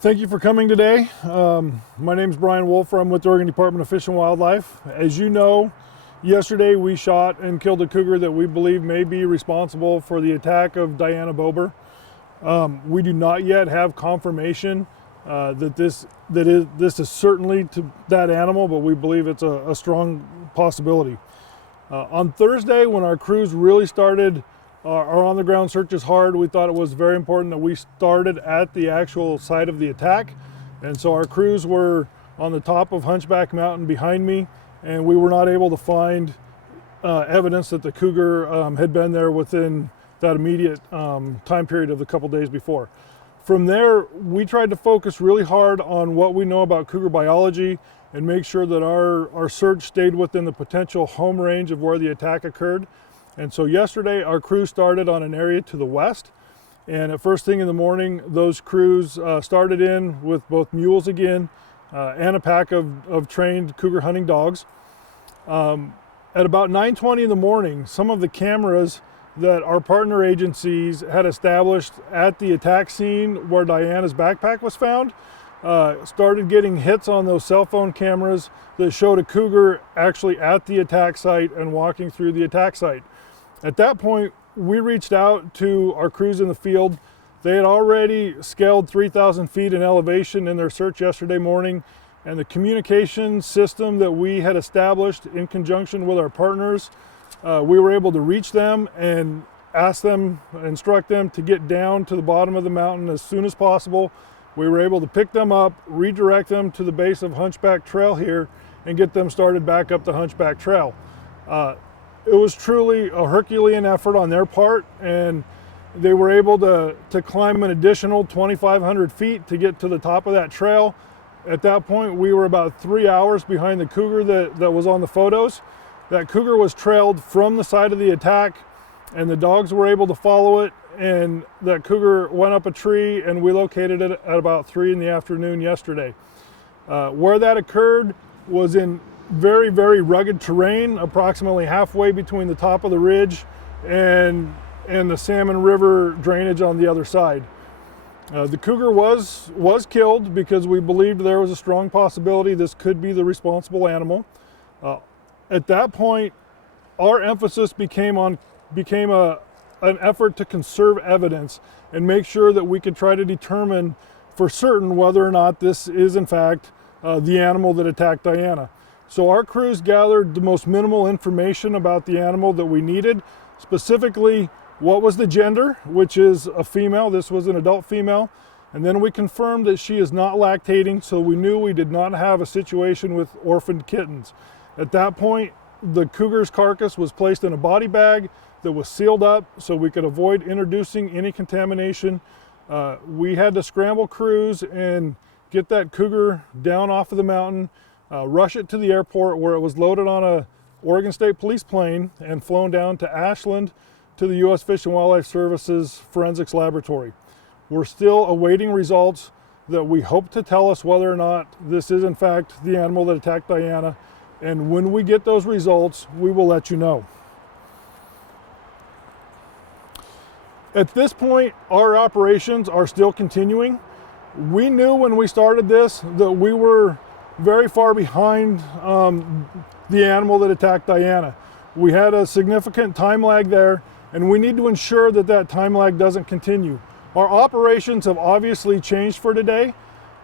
Thank you for coming today. My name is Brian Wolfer. I'm with the Oregon Department of Fish and Wildlife. As you know, yesterday we shot and killed a cougar that we believe may be responsible for the attack of Diana Bober. We do not yet have confirmation that this is certainly to that animal, but we believe it's a strong possibility. On Thursday, when our crews really started our on-the-ground searches hard, we thought it was very important that we started at the actual site of the attack. And so our crews were on the top of Hunchback Mountain behind me, and we were not able to find evidence that the cougar had been there within that immediate time period of the couple days before. From there, we tried to focus really hard on what we know about cougar biology and make sure that our search stayed within the potential home range of where the attack occurred. And so yesterday our crew started on an area to the west, and at first thing in the morning those crews started in with both mules again and a pack of trained cougar hunting dogs. At about 9:20 in the morning, some of the cameras that our partner agencies had established at the attack scene where Diana's backpack was found started getting hits on those cell phone cameras that showed a cougar actually at the attack site and walking through the attack site. At that point, we reached out to our crews in the field. They had already scaled 3,000 feet in elevation in their search yesterday morning, and the communication system that we had established in conjunction with our partners, we were able to reach them and instruct them to get down to the bottom of the mountain as soon as possible. We were able to pick them up, redirect them to the base of Hunchback Trail here, and get them started back up the Hunchback Trail. It was truly a Herculean effort on their part, and they were able to climb an additional 2,500 feet to get to the top of that trail. At that point, we were about 3 hours behind the cougar that was on the photos. That cougar was trailed from the side of the attack, and the dogs were able to follow it, and that cougar went up a tree, and we located it at about 3 in the afternoon yesterday. Where that occurred was in very, very rugged terrain, approximately halfway between the top of the ridge and the Salmon River drainage on the other side. The cougar was killed because we believed there was a strong possibility this could be the responsible animal. At that point, our emphasis became an effort to conserve evidence and make sure that we could try to determine for certain whether or not this is in fact the animal that attacked Diana. So our crews gathered the most minimal information about the animal that we needed, specifically what was the gender, which is a female. This was an adult female. And then we confirmed that she is not lactating, so we knew we did not have a situation with orphaned kittens. At that point, the cougar's carcass was placed in a body bag that was sealed up so we could avoid introducing any contamination. We had to scramble crews and get that cougar down off of the mountain, rush it to the airport where it was loaded on a Oregon State Police plane and flown down to Ashland to the U.S. Fish and Wildlife Service's Forensics Laboratory. We're still awaiting results that we hope to tell us whether or not this is in fact the animal that attacked Diana. And when we get those results, we will let you know. At this point, our operations are still continuing. We knew when we started this that we were very far behind the animal that attacked Diana. We had a significant time lag there, and we need to ensure that that time lag doesn't continue. Our operations have obviously changed for today.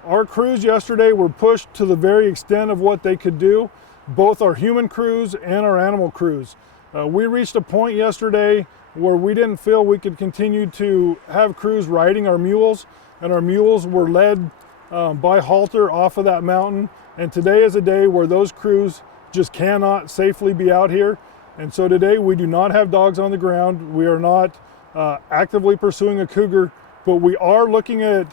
Our crews yesterday were pushed to the very extent of what they could do, both our human crews and our animal crews. We reached a point yesterday where we didn't feel we could continue to have crews riding our mules, and our mules were led by halter off of that mountain. And today is a day where those crews just cannot safely be out here. And so today we do not have dogs on the ground. We are not actively pursuing a cougar, but we are looking at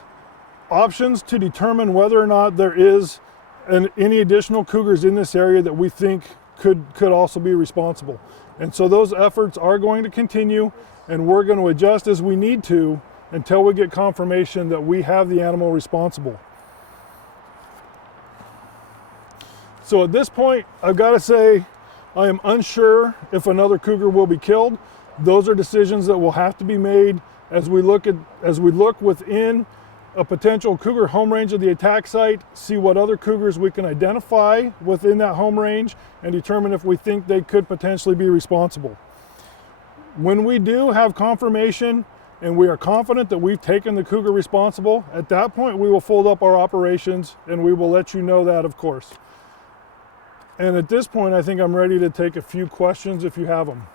options to determine whether or not there is any additional cougars in this area that we think could also be responsible. And so those efforts are going to continue, and we're going to adjust as we need to until we get confirmation that we have the animal responsible. So at this point, I've got to say, I am unsure if another cougar will be killed. Those are decisions that will have to be made as we look within a potential cougar home range of the attack site, see what other cougars we can identify within that home range, and determine if we think they could potentially be responsible. When we do have confirmation and we are confident that we've taken the cougar responsible, at that point we will fold up our operations and we will let you know that, of course. And at this point, I think I'm ready to take a few questions if you have them.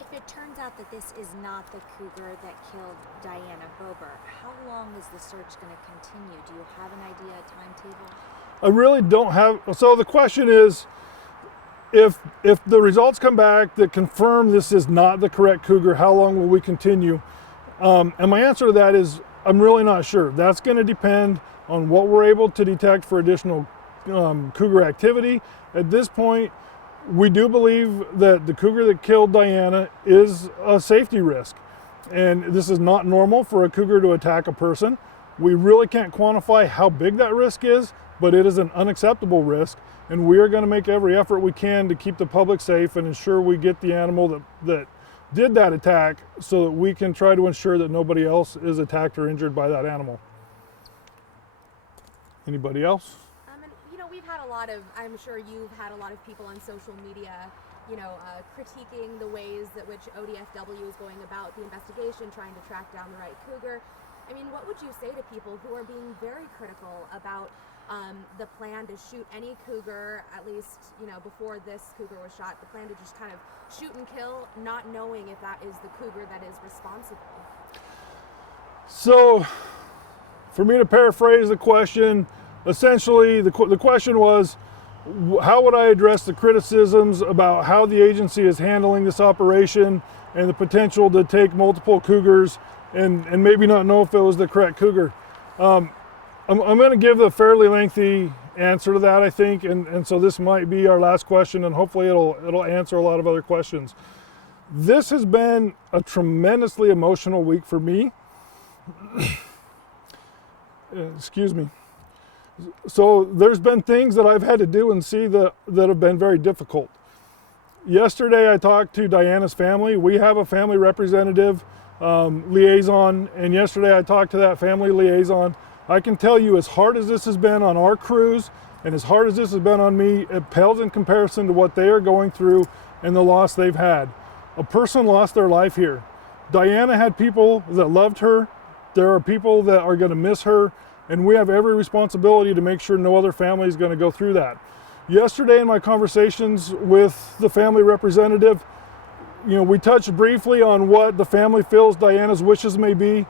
If it turns out that this is not the cougar that killed Diana Bober, how long is the search going to continue? Do you have an idea, a timetable? I really don't have. So the question is, if the results come back that confirm this is not the correct cougar, how long will we continue? And my answer to that is, I'm really not sure. That's going to depend on what we're able to detect for additional cougar activity. At this point, we do believe that the cougar that killed Diana is a safety risk. And this is not normal for a cougar to attack a person. We really can't quantify how big that risk is, but it is an unacceptable risk. And we are going to make every effort we can to keep the public safe and ensure we get the animal that did that attack so that we can try to ensure that nobody else is attacked or injured by that animal. Anybody else? We've had a lot of, I'm sure you've had a lot of people on social media, critiquing the ways that which ODFW is going about the investigation, trying to track down the right cougar. I mean, what would you say to people who are being very critical about the plan to shoot any cougar, at least, before this cougar was shot, the plan to just kind of shoot and kill, not knowing if that is the cougar that is responsible? So, for me to paraphrase the question, essentially, the question was, how would I address the criticisms about how the agency is handling this operation and the potential to take multiple cougars and maybe not know if it was the correct cougar? I'm going to give a fairly lengthy answer to that, I think, and so this might be our last question, and hopefully it'll answer a lot of other questions. This has been a tremendously emotional week for me. Excuse me. So there's been things that I've had to do and see that have been very difficult. Yesterday I talked to Diana's family. We have a family representative liaison, and yesterday I talked to that family liaison. I can tell you, as hard as this has been on our crews and as hard as this has been on me, it pales in comparison to what they are going through and the loss they've had. A person lost their life here. Diana had people that loved her. There are people that are going to miss her. And we have every responsibility to make sure no other family is going to go through that. Yesterday in my conversations with the family representative, we touched briefly on what the family feels Diana's wishes may be,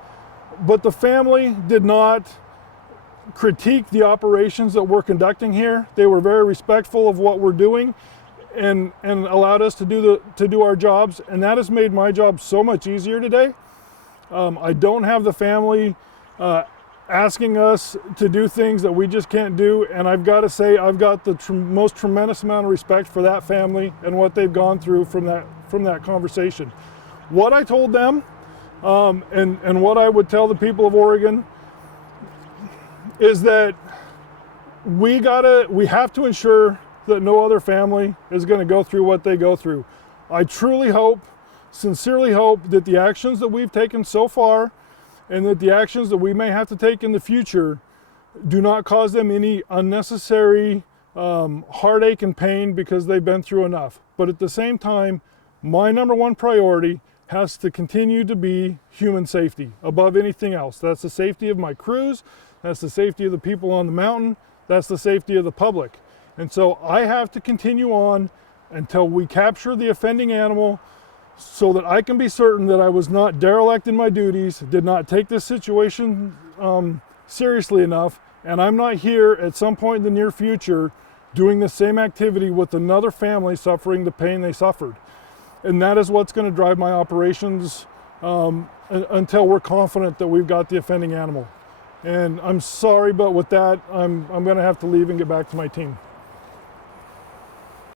but the family did not critique the operations that we're conducting here. They were very respectful of what we're doing and allowed us to do our jobs, and that has made my job so much easier today. I don't have the family asking us to do things that we just can't do, and I've got to say I've got the most tremendous amount of respect for that family and what they've gone through from that conversation. What I told them and what I would tell the people of Oregon is that we have to ensure that no other family is going to go through what they go through. I truly hope, sincerely hope, that the actions that we've taken so far and that the actions that we may have to take in the future do not cause them any unnecessary heartache and pain because they've been through enough. But at the same time, my number one priority has to continue to be human safety above anything else. That's the safety of my crews, that's the safety of the people on the mountain, that's the safety of the public. And so I have to continue on until we capture the offending animal, so that I can be certain that I was not derelict in my duties, did not take this situation seriously enough, and I'm not here at some point in the near future doing the same activity with another family suffering the pain they suffered. And that is what's going to drive my operations until we're confident that we've got the offending animal. And I'm sorry, but with that, I'm going to have to leave and get back to my team.